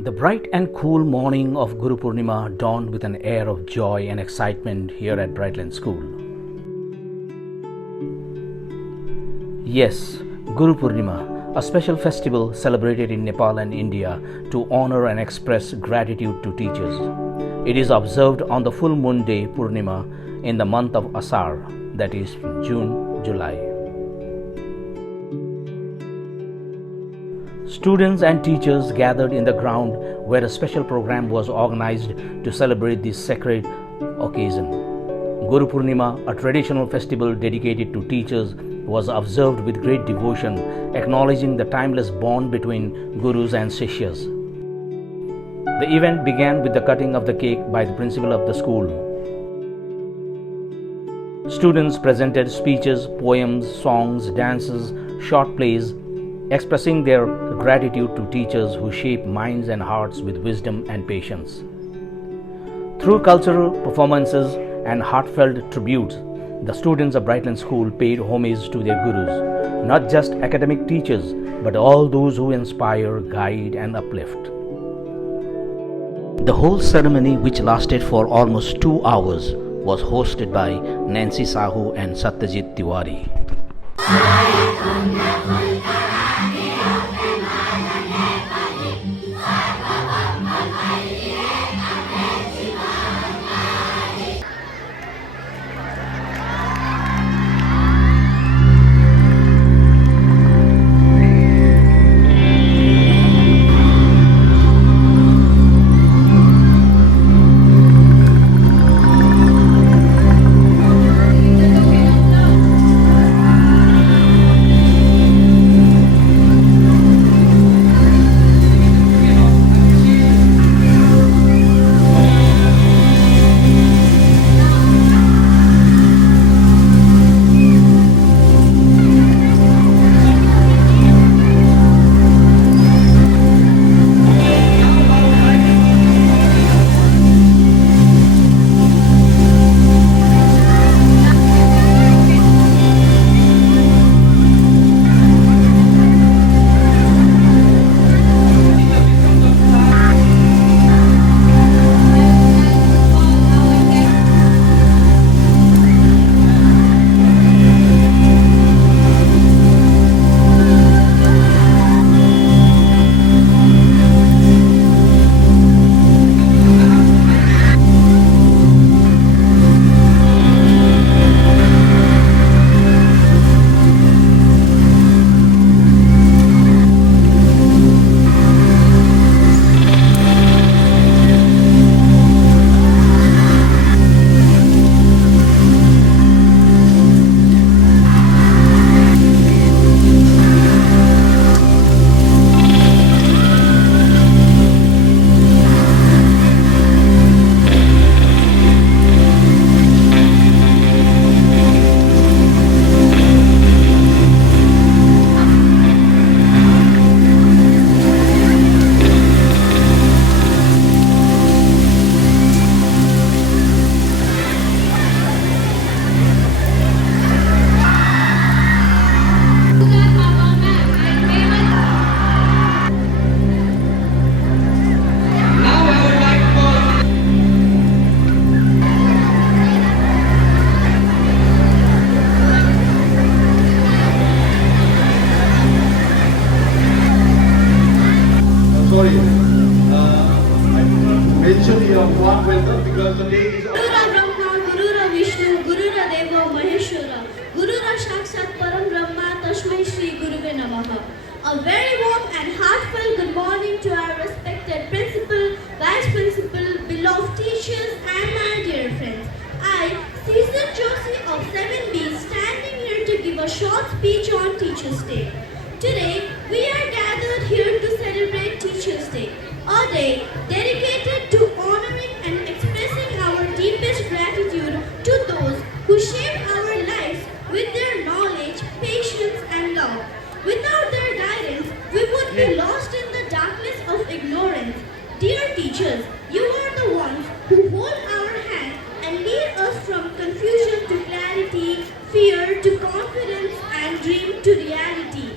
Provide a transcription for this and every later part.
The bright and cool morning of Guru Purnima dawned with an air of joy and excitement here at Brightland School. Yes, Guru Purnima, a special festival celebrated in Nepal and India to honor and express gratitude to teachers. It is observed on the full moon day Purnima in the month of Asar, that is June-July. Students and teachers gathered in the ground where a special program was organized to celebrate this sacred occasion. Guru Purnima, a traditional festival dedicated to teachers, was observed with great devotion, acknowledging the timeless bond between gurus and sishyas. The event began with the cutting of the cake by the principal of the school. Students presented speeches, poems, songs, dances, short plays, expressing their gratitude to teachers who shape minds and hearts with wisdom and patience. Through cultural performances and heartfelt tributes, the students of Brightland School paid homage to their gurus, not just academic teachers, but all those who inspire, guide, and uplift. The whole ceremony, which lasted for almost 2 hours, was hosted by Nancy Sahu and Satyajit Tiwari. Mention your warm welcome because the day is Gurura Brahma, Gurura Vishnu, Gurura Deva Maheshwara, Gurura Shakshat Param Brahma, Tasmai Shri Guruve Namaha. A very warm and heartfelt good morning to our respected principal, vice principal, beloved teachers and my dear friends. I, Caesar Josie of 7B, standing here to give a short speech on Teachers Day. Today, we are gathered here to celebrate Teachers Day, a day dedicated to honoring and expressing our deepest gratitude to those who shape our lives with their knowledge, patience and love. Without their guidance, we would be lost in the darkness of ignorance. Dear teachers, you are the ones who hold our hand and lead us from confusion to clarity, fear to confidence and dream to reality.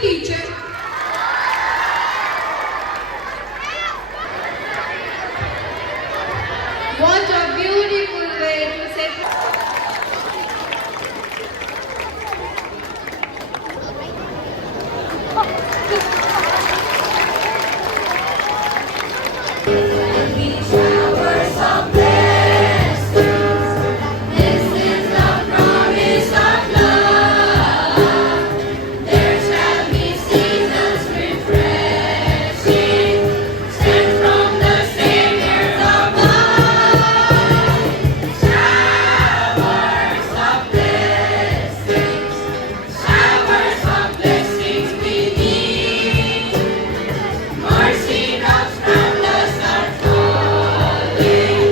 teacher. What a beautiful way to say. Showers of blessings. This is the promise of love. There shall be seasons refreshing, sent from the Savior above. Showers of blessings. Showers of blessings we need. Mercy drops from the stars falling.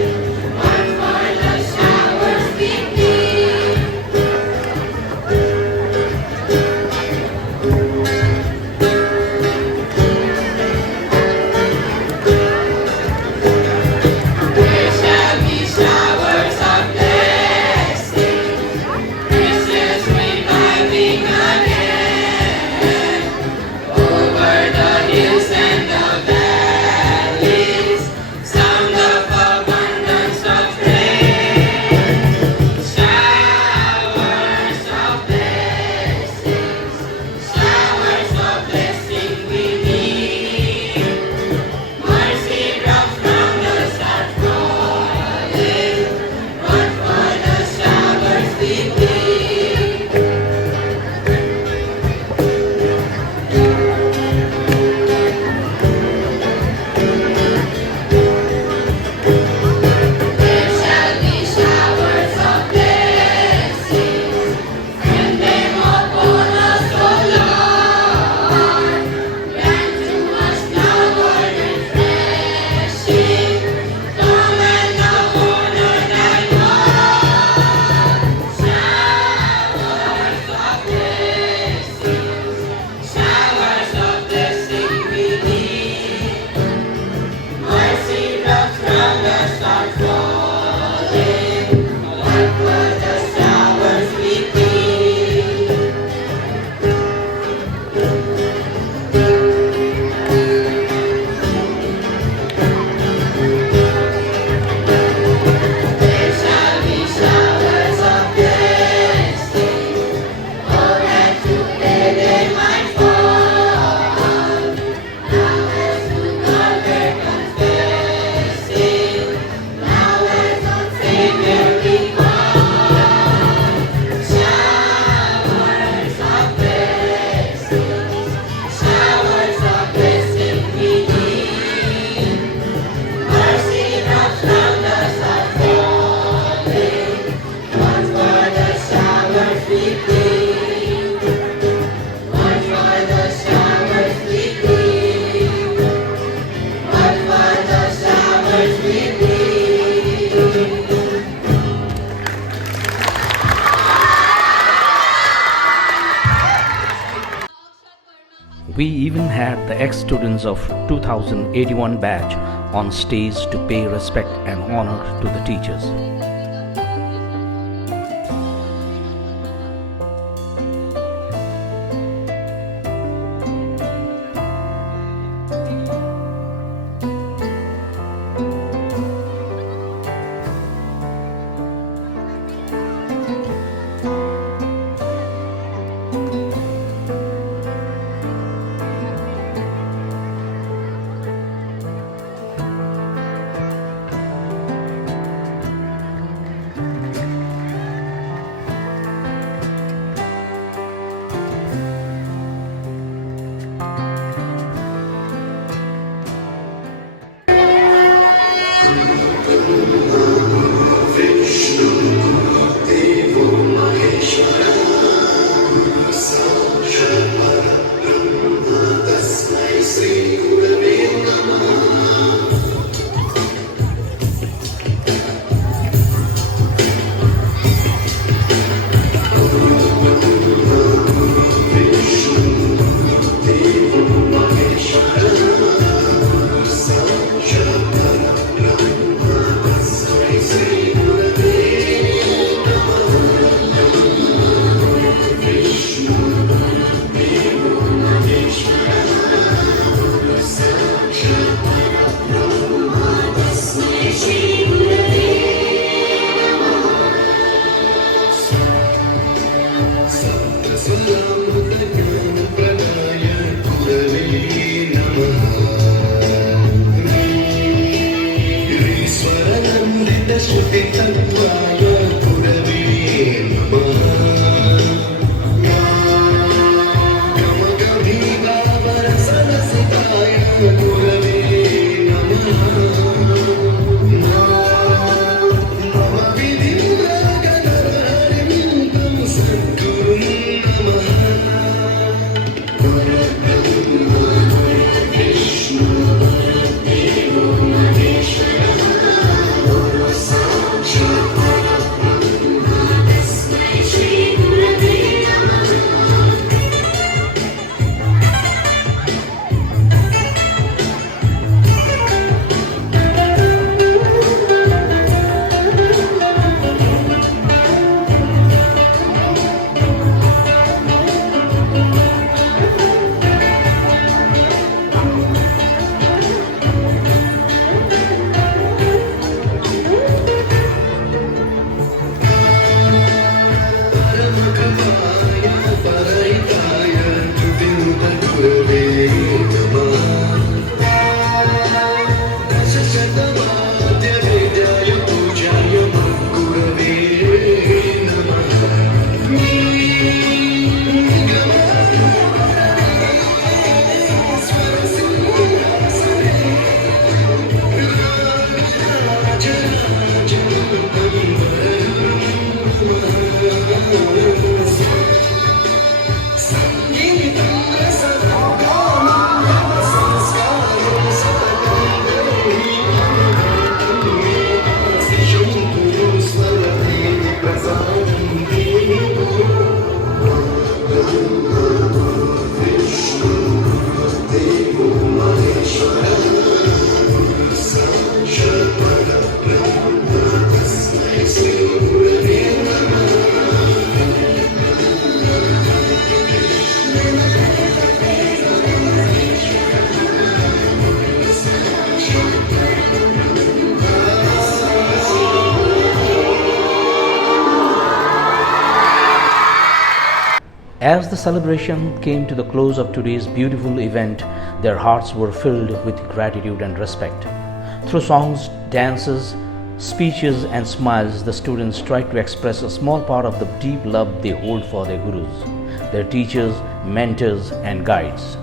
One for the showers we need. There shall be showers of blessing. This is reviving again. Over the hills and the valleys, sound of abundance of rain. Showers of blessings, showers of blessing we need. Mercy drops from the stars falling. Run for the showers we need. There shall be showers of blessings, and them upon us, O Lord. Grant to us now, Lord, refreshing. Come and now honor thy Lord. Showers of blessings, showers of blessing we need. Mercy drops from the stars falling. What were the showers we need? There shall be showers of blessing. All that together might fall. Now as to God we're confessing. Now as on Savior we call. Showers of blessings. Showers of blessing we need. Mercy drops from the stars falling. One for the showers we need. One for the showers we need. One for the showers we need. We even had the ex-students of 2081 batch on stage to pay respect and honor to the teachers. As the celebration came to the close of today's beautiful event, their hearts were filled with gratitude and respect. Through songs, dances, speeches, and smiles, the students tried to express a small part of the deep love they hold for their gurus, their teachers, mentors, and guides.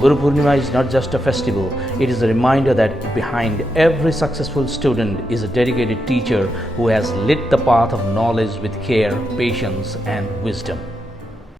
Guru Purnima is not just a festival, it is a reminder that behind every successful student is a dedicated teacher who has lit the path of knowledge with care, patience, and wisdom.